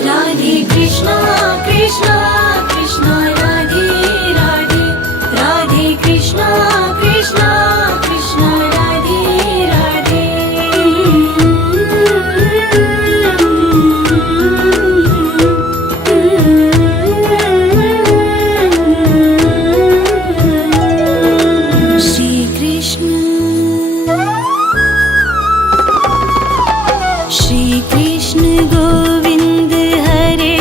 Radhe Krishna Krishna Krishna Radhe Radhe Radhe Krishna Krishna Krishna Radhe Radhe Shri Krishna Shri Krishna Govind हरे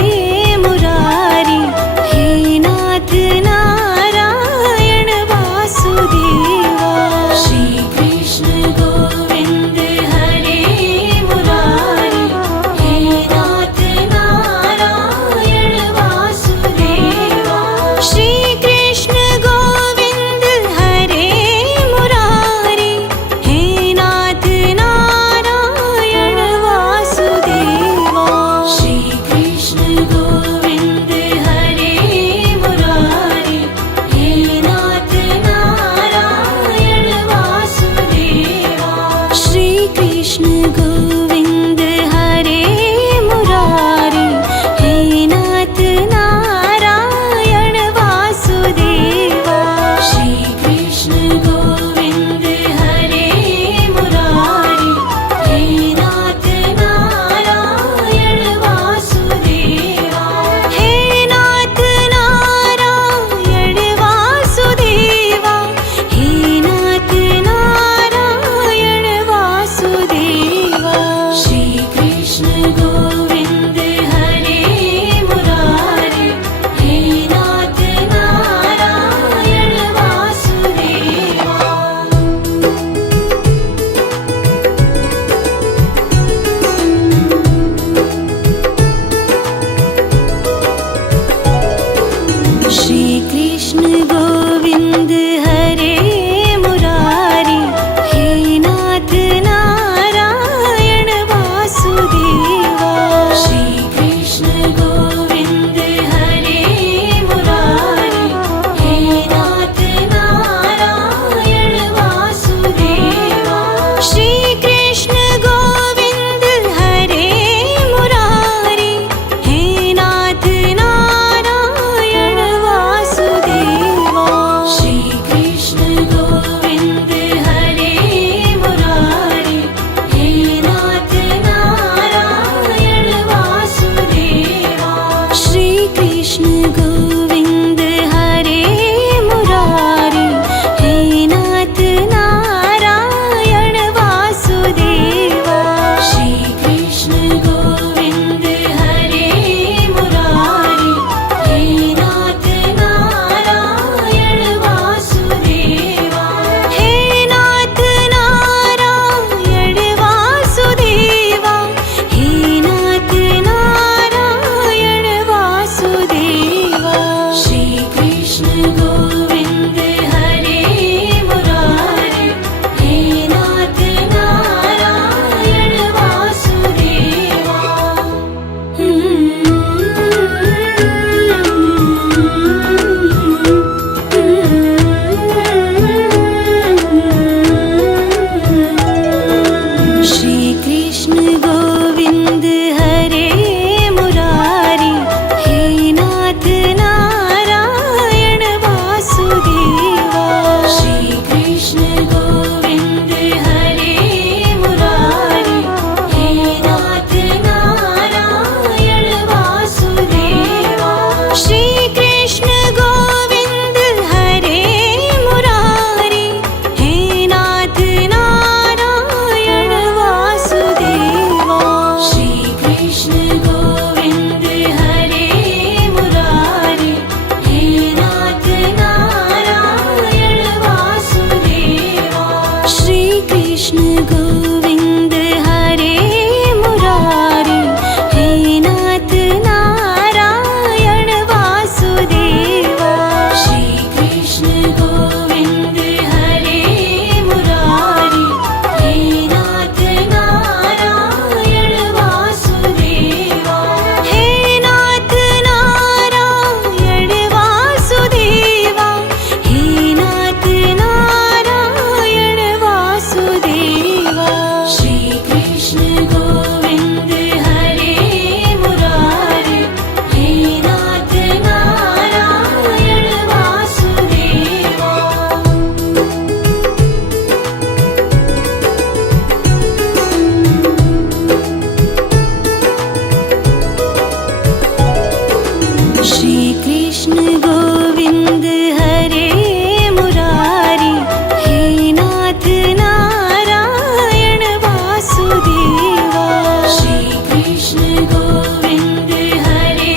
Govind हरे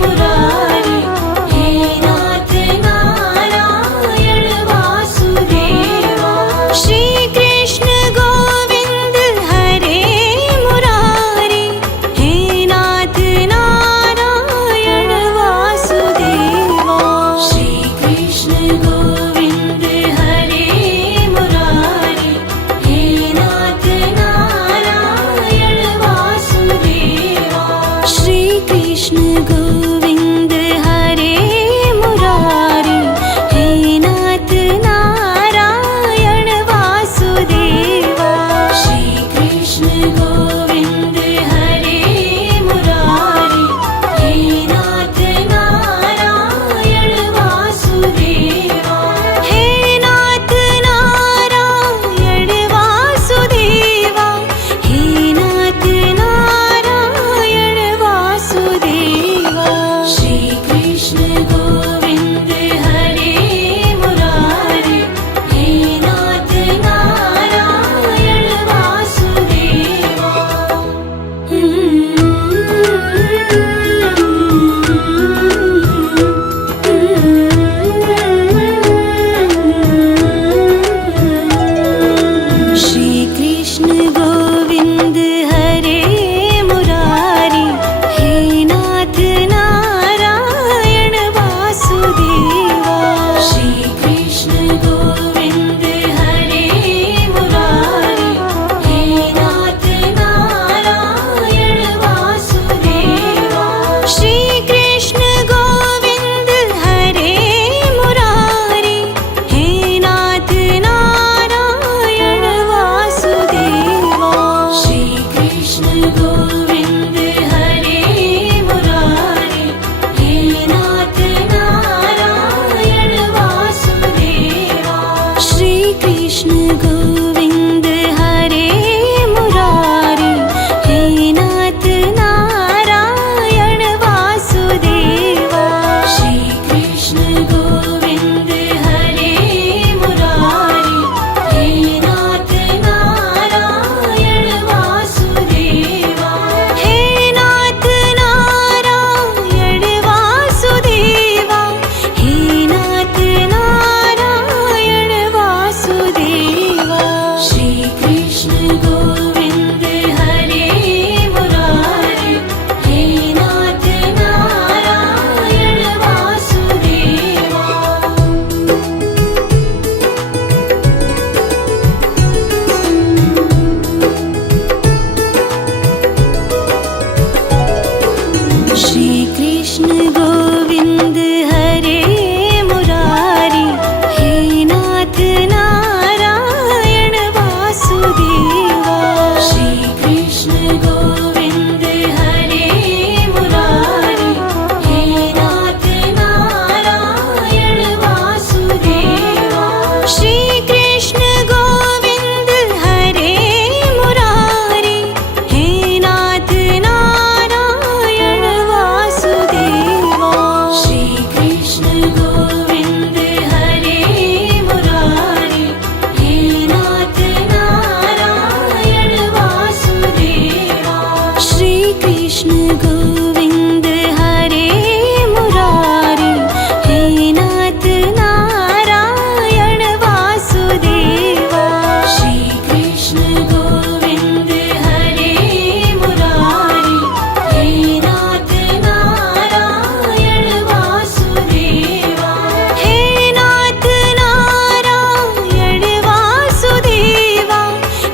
Murari, हे नाथ Narayan Vasudeva. Shri Krishna Govind हरे Murari, हे नाथ Narayan Vasudeva. Shri Krishna Govind हरे Murari, हे नाथ Narayan Vasudeva. Shri Krishna Govind हरे Murari, हे नाथ Narayan Vasudeva. Shri Krishna Govind हरे Murari, हे नाथ Narayan Vasudeva. हे नाथ Narayan Vasudeva, हे नाथ Narayan Vasudeva. Shri Krishna Govind हरे Murari, हे नाथ Narayan Vasudeva. Shri Krishna Govind हरे Murari, हे नाथ Narayan Vasudeva. Shri Krishna Govind हरे Murari, हे नाथ Narayan Vasudeva. Shri Krishna Govind हरे Murari, हे नाथ Narayan Vasudeva. Shri Krishna Govind हरे Murari, हे नाथ Narayan Vasudeva. Shri Krishna Govind हरे Murari, हे नाथ Narayan Vasudeva. Shri Krishna Govind हरे Murari, हे नाथ Narayan Vasudeva. हे नाथ Narayan Vasudeva, हे नाथ Narayan Vasudeva. Shri Krishna Govind हरे Murari, हे नाथ Narayan Vasudeva. Shri Krishna Govind हरे Murari, हे नाथ Narayan Vasudeva. Shri Krishna Govind हरे Murari, हे नाथ Narayan Vasudeva. Shri Krishna Govind हरे Murari, हे नाथ Narayan Vasudeva. Shri Krishna Govind हरे Murari, हे नाथ Narayan Vasudeva. Shri Krishna Govind हरे Murari, हे नाथ Narayan Vasudeva. Shri Krishna Govind हरे Murari, हे नाथ Narayan Vasudeva. हे नाथ Narayan Vasudeva,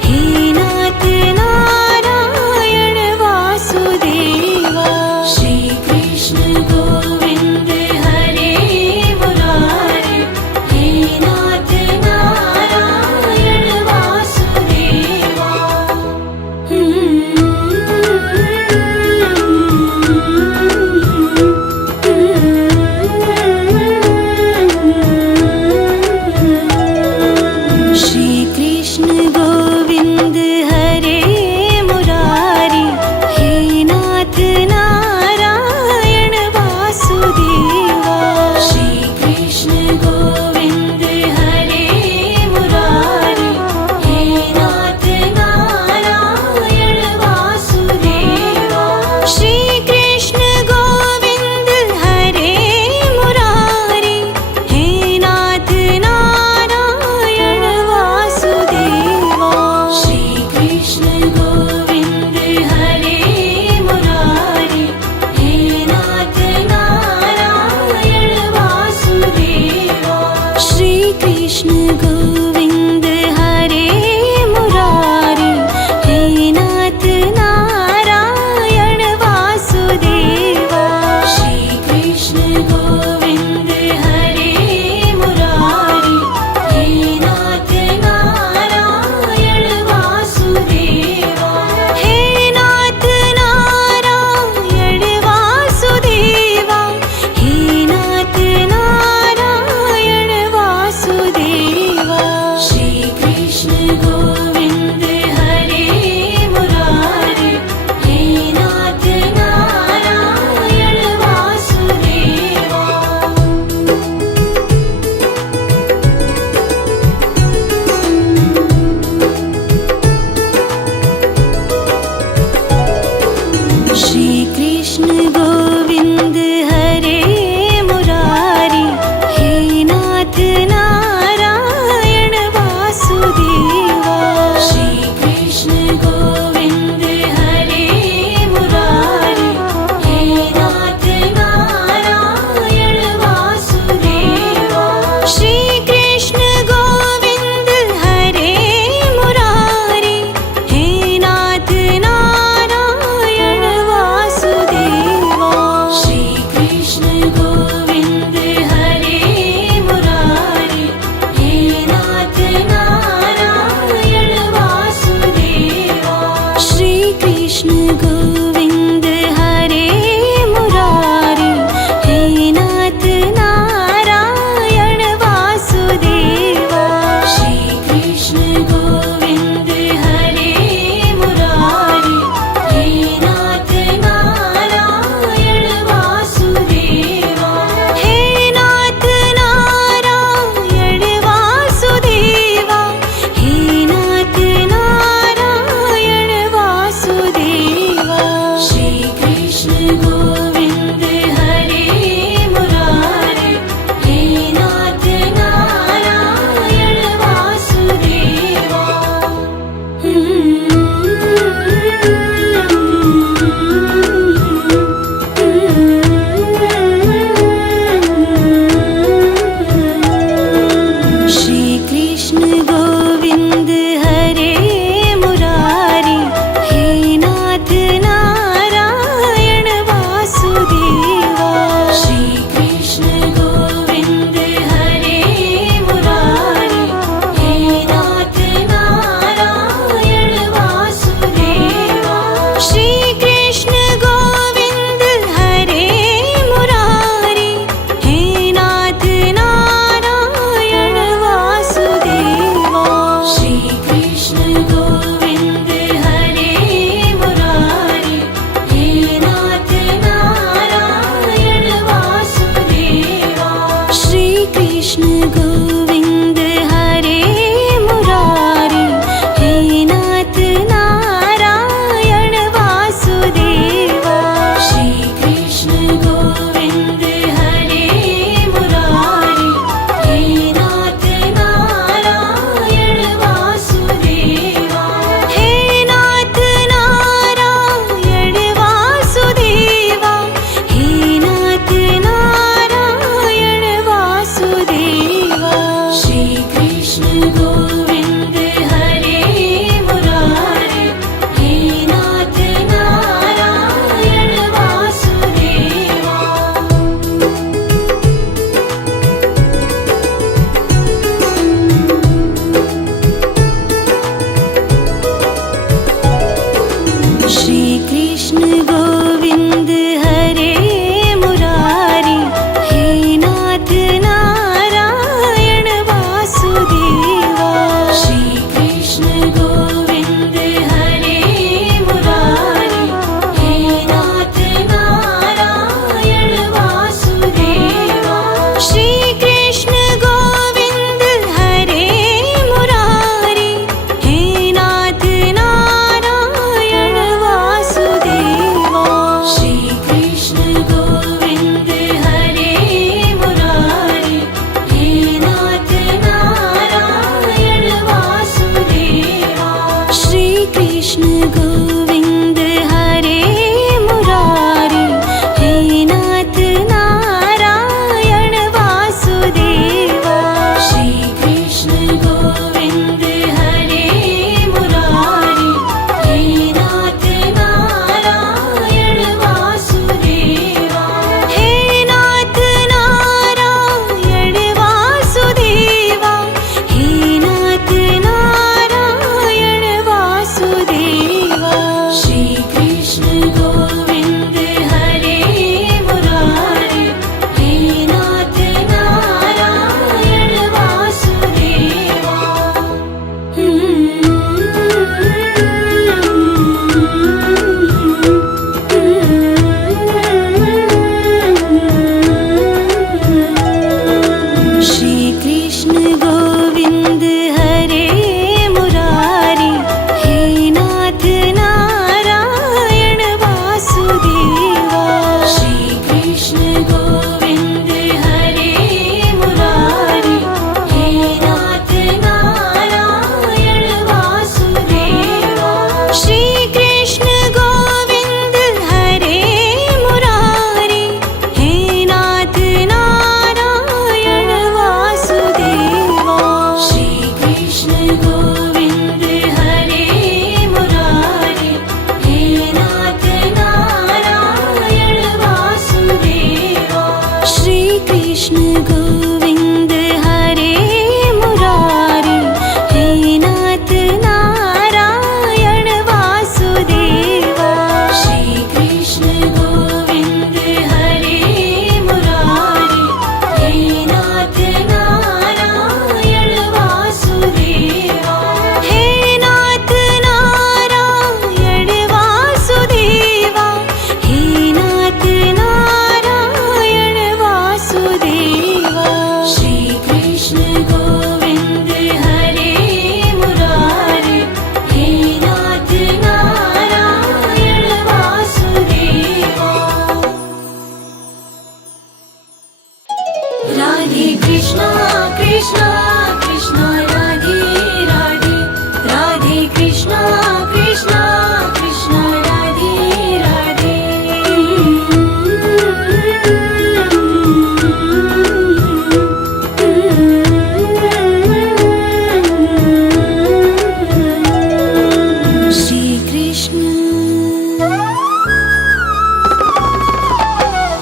हे नाथ Narayan Vasudeva.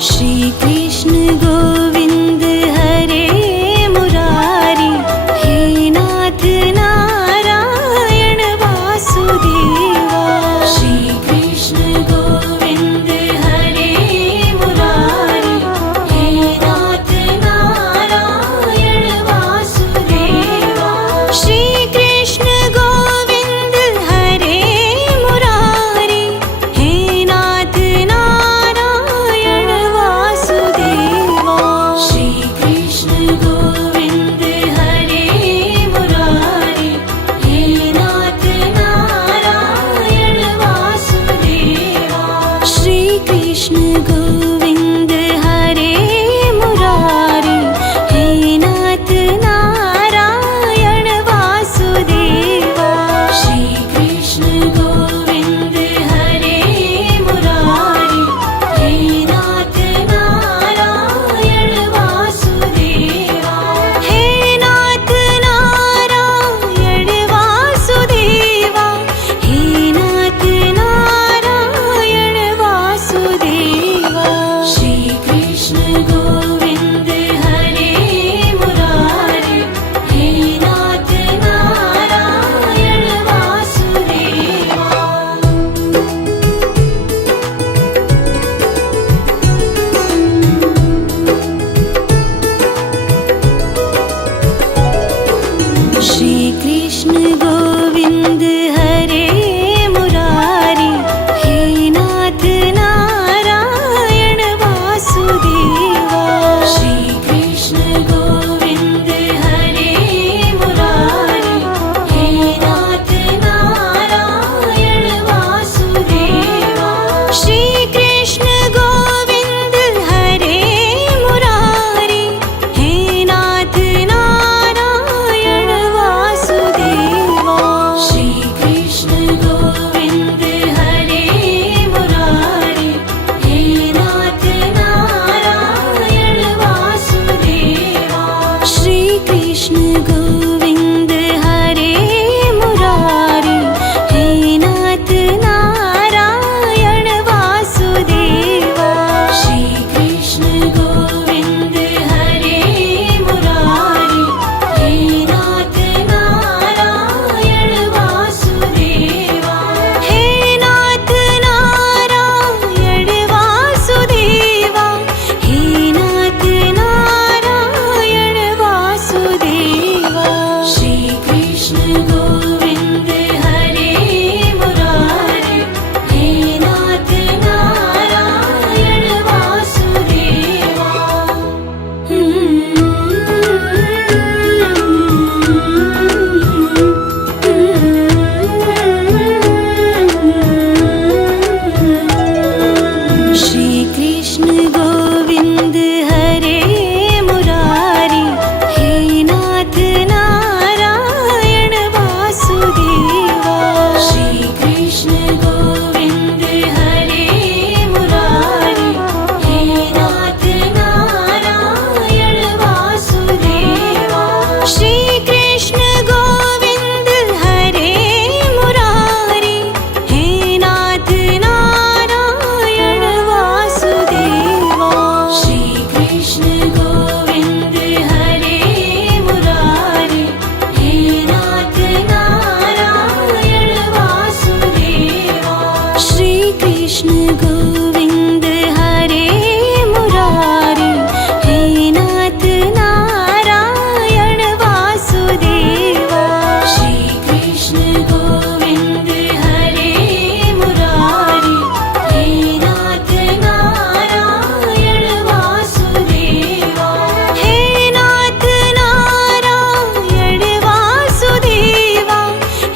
Shri Krishna Govind हरे Murari, हे नाथ Narayan Vasudeva. Shri Krishna Govind हरे Murari, हे नाथ Narayan Vasudeva. Shri Krishna Govind हरे Murari, हे नाथ Narayan Vasudeva. Shri Krishna Govind हरे Murari, हे नाथ Narayan Vasudeva. Shri Krishna Govind हरे Murari, हे नाथ Narayan Vasudeva. Shri Krishna Govind हरे Murari, हे नाथ Narayan Vasudeva. हे नाथ Narayan Vasudeva, हे नाथ Narayan Vasudeva. Shri Krishna Govind हरे Murari, हे नाथ Narayan Vasudeva. Shri Krishna Govind हरे Murari, हे नाथ Narayan Vasudeva. Shri Krishna Govind हरे Murari, हे नाथ Narayan Vasudeva. Shri Krishna Govind हरे Murari, हे नाथ Narayan Vasudeva. Shri Krishna Govind हरे Murari, हे नाथ Narayan Vasudeva. Shri Krishna Govind हरे Murari, हे नाथ Narayan Vasudeva. Shri Krishna Govind हरे Murari, हे नाथ Narayan Vasudeva. हे नाथ Narayan Vasudeva, हे नाथ Narayan Vasudeva. Shri Krishna Govind हरे Murari, हे नाथ Narayan Vasudeva. Shri Krishna Govind हरे Murari, हे नाथ Narayan Vasudeva. Shri Krishna Govind हरे Murari, हे नाथ Narayan Vasudeva. Shri Krishna Govind हरे Murari, हे नाथ Narayan Vasudeva. Shri Krishna Govind हरे Murari, हे नाथ Narayan Vasudeva. Shri Krishna Govind हरे Murari, हे नाथ Narayan Vasudeva. Shri Krishna Govind हरे Murari, हे नाथ Narayan Vasudeva. हे नाथ Narayan Vasudeva,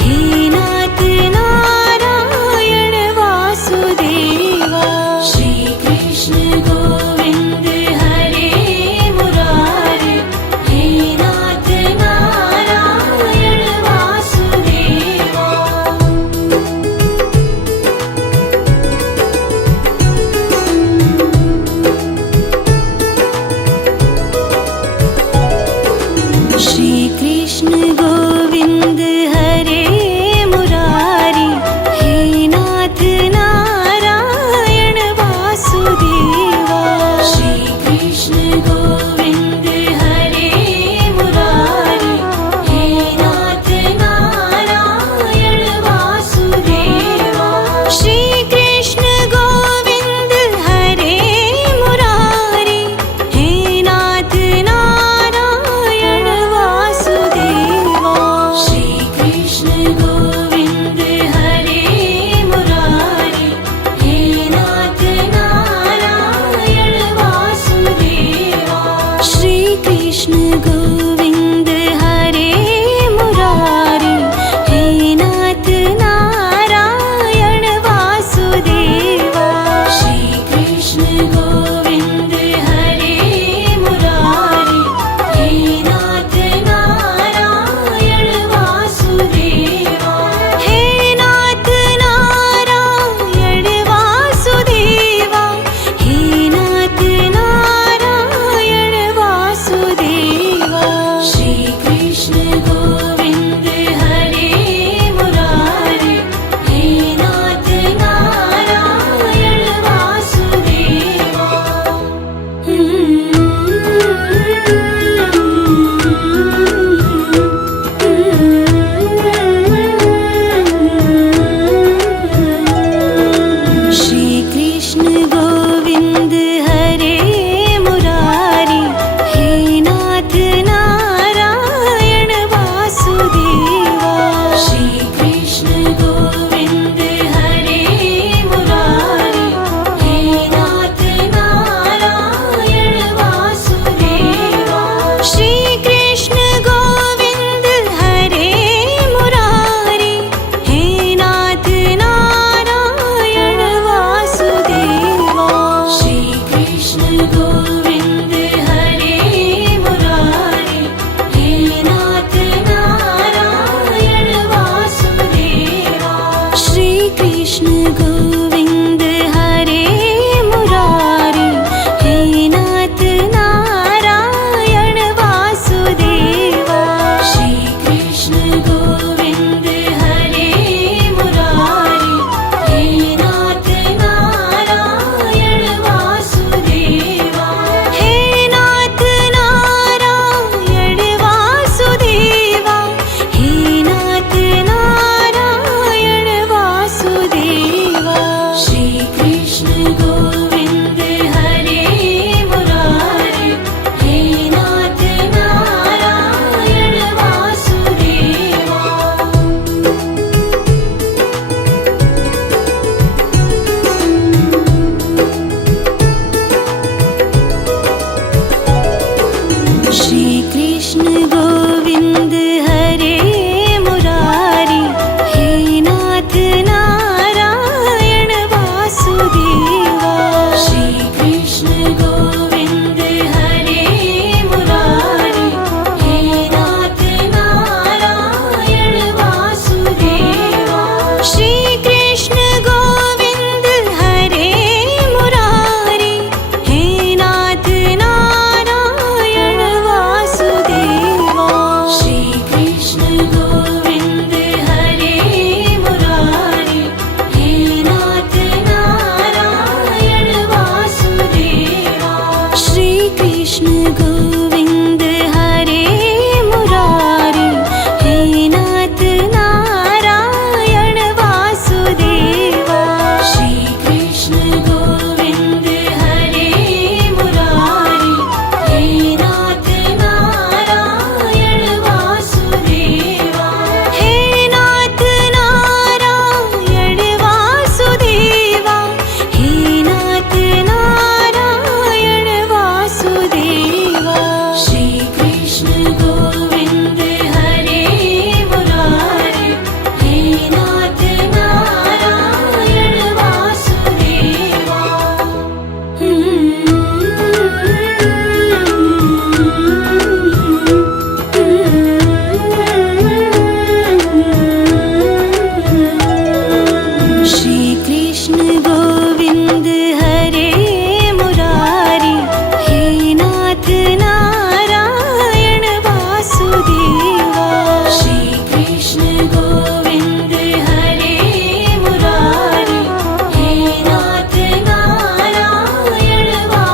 हे नाथ Narayan Vasudeva. Shri Krishna Govind हरे Murari, हे नाथ Narayan Vasudeva. Shri Krishna Govind हरे Murari, हे नाथ Narayan Vasudeva. Krishna Govind हरे Murari, हे नाथ Narayan Vasudeva. Shri Krishna Govind हरे Murari, हे नाथ Narayan Vasudeva. हे नाथ Narayan Vasudeva, हे नाथ Narayan Vasudeva. Shri Krishna Govind हरे Murari, हे नाथ Narayan Vasudeva. Shri Krishna Govind हरे Murari, हे नाथ Narayan Vasudeva. Shri Krishna Govind हरे Murari, हे नाथ Narayan Vasudeva. Shri Krishna Govind हरे Murari, हे नाथ Narayan Vasudeva. Shri Krishna Govind हरे Murari, हे नाथ Narayan Vasudeva. Shri Krishna Govind हरे Murari, हे नाथ Narayan Vasudeva. Shri Krishna Govind हरे Murari, हे नाथ Narayan Vasudeva. हे नाथ Narayan Vasudeva, हे नाथ Narayan Vasudeva. Shri Krishna Govind हरे Murari, हे नाथ Narayan Vasudeva. Shri Krishna Govind हरे Murari, हे नाथ Narayan Vasudeva. Shri Krishna Govind हरे Murari, हे नाथ Narayan Vasudeva. Shri Krishna Govind हरे Murari, हे नाथ Narayan Vasudeva. Shri Krishna Govind हरे Murari, हे नाथ Narayan Vasudeva. Shri Krishna Govind हरे Murari, हे नाथ Narayan Vasudeva. Shri Krishna Govind हरे Murari, हे नाथ Narayan Vasudeva. हे नाथ Narayan Vasudeva, हे नाथ Narayan Vasudeva. Shri Krishna Govind हरे Murari, हे नाथ Narayan Vasudeva. Shri Krishna Govind हरे Murari, हे नाथ Narayan Vasudeva. Shri Krishna Govind हरे Murari, हे नाथ Narayan Vasudeva.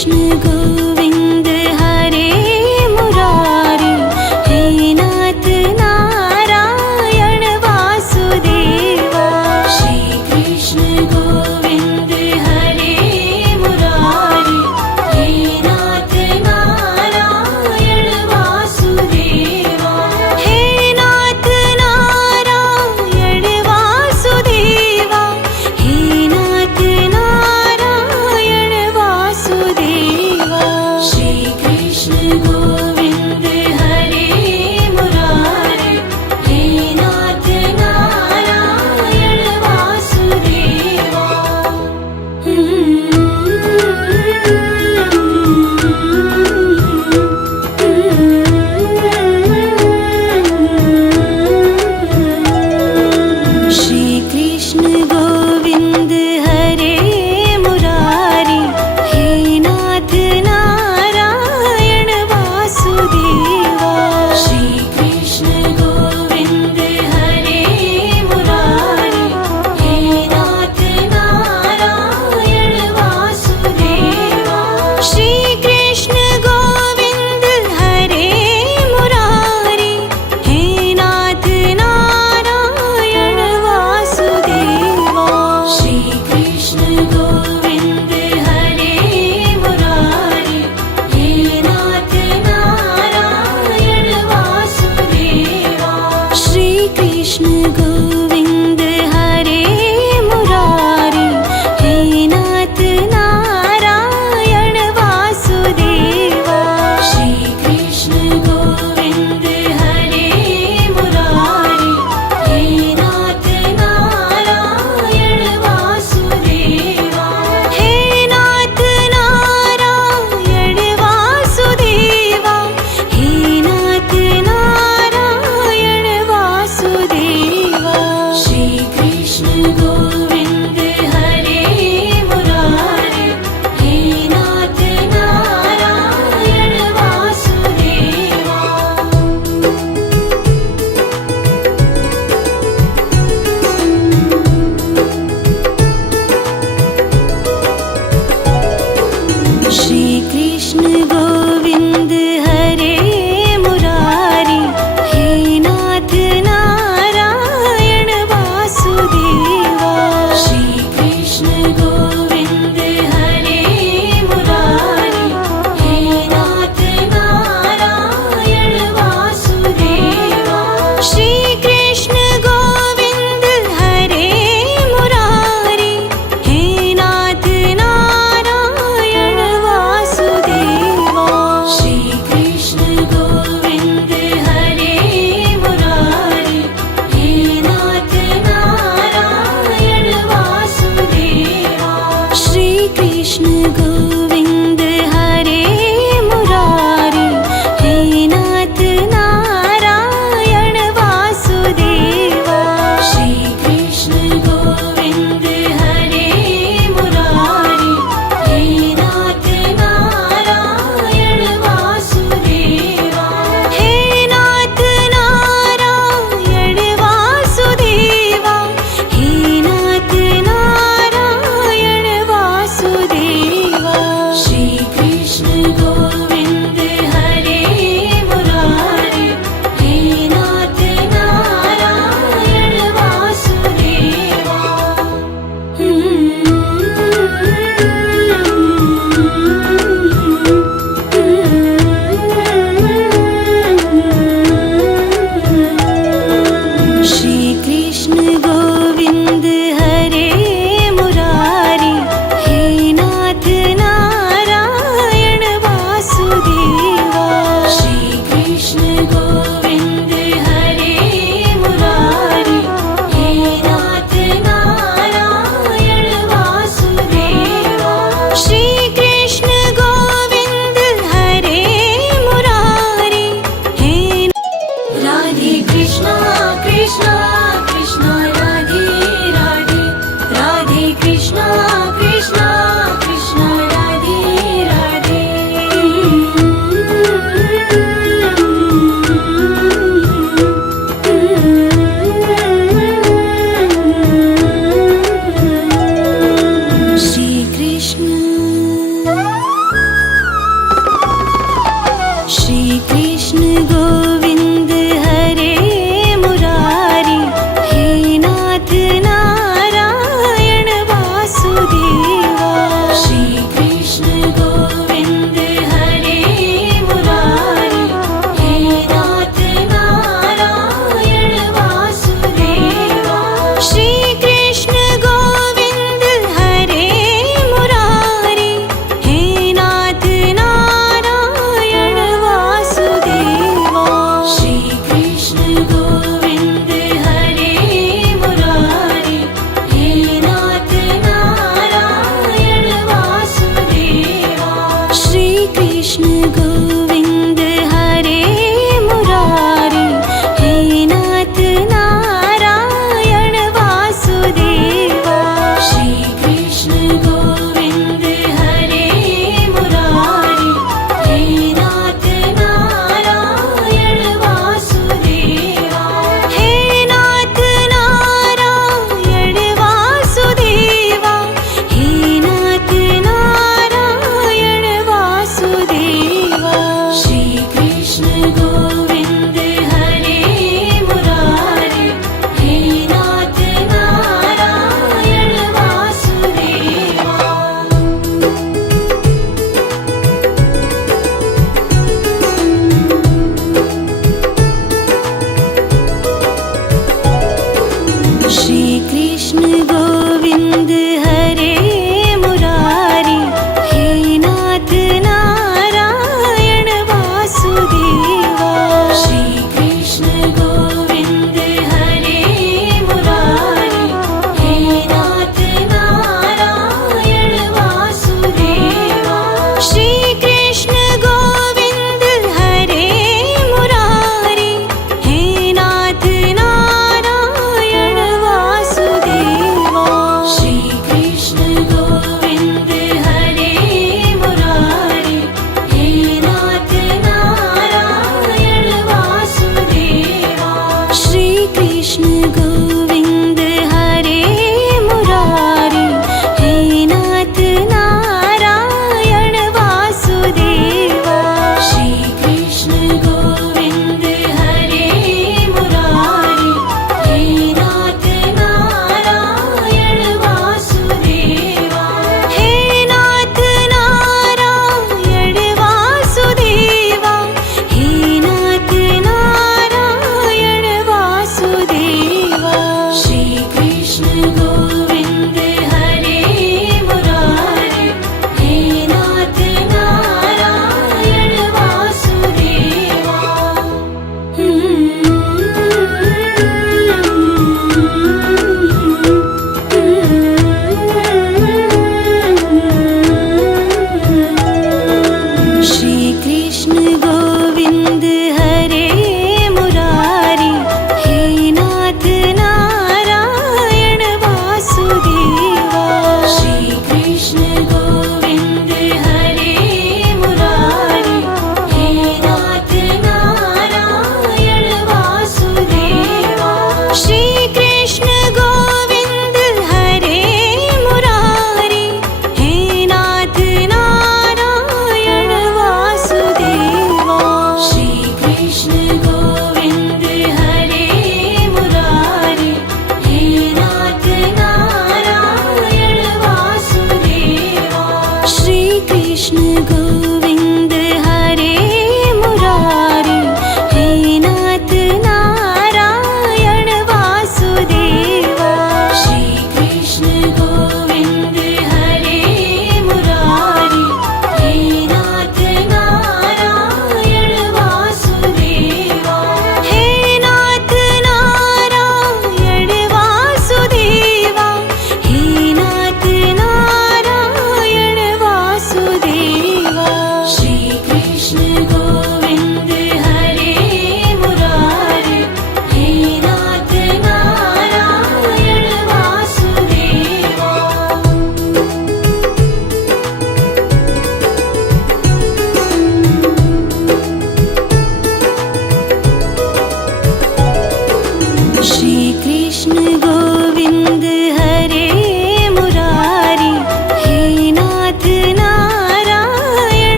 Krishna Govind हरे Murari, हे नाथ Narayan Vasudeva. Shri Krishna Govind हरे Murari, हे नाथ Narayan Vasudeva. हे नाथ Narayan Vasudeva, हे नाथ Narayan Vasudeva.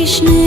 Krishna